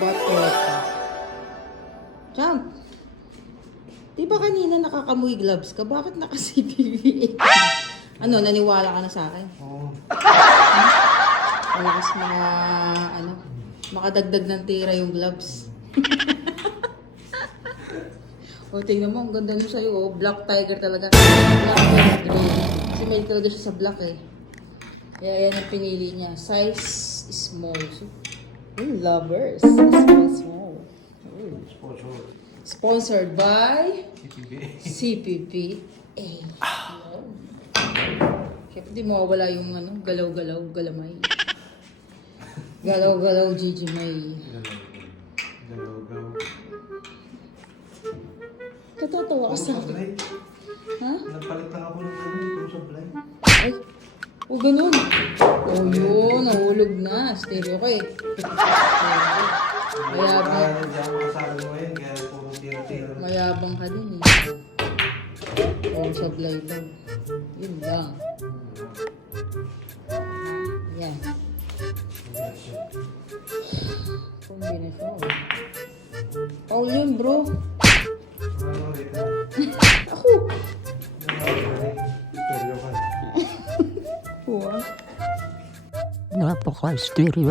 Batota. Champ! Di ba kanina nakakamoy gloves ka? Bakit naka-CPVA ka? Ano, naniwala ka na sa akin? Oo. Malakas mga, makadagdag ng tira yung gloves. O, tingnan mo, ang ganda nyo sa'yo, oh. Black tiger talaga. Black and gray. Kasi may talaga siya sa black, eh. Kaya yan ang pinili niya. Size small. So, lovers. Small. Sponsored by CPPA. Siyempre, di mawawala yung galaw-galaw, galamay. Galaw-galaw, Gigi May. Galaw-galaw. Katatawa ka sa akin. Ha? Nagpalit lang ako ng supply. Ay, o ganun. O yun, nahulog na. Stereo ka eh. Mayabang. Mayabang ka din eh. O, sablay lang. Yun lang. Yan. Kombinasyon. Paul yun, bro. Ako. Wow. Napaka-stereo.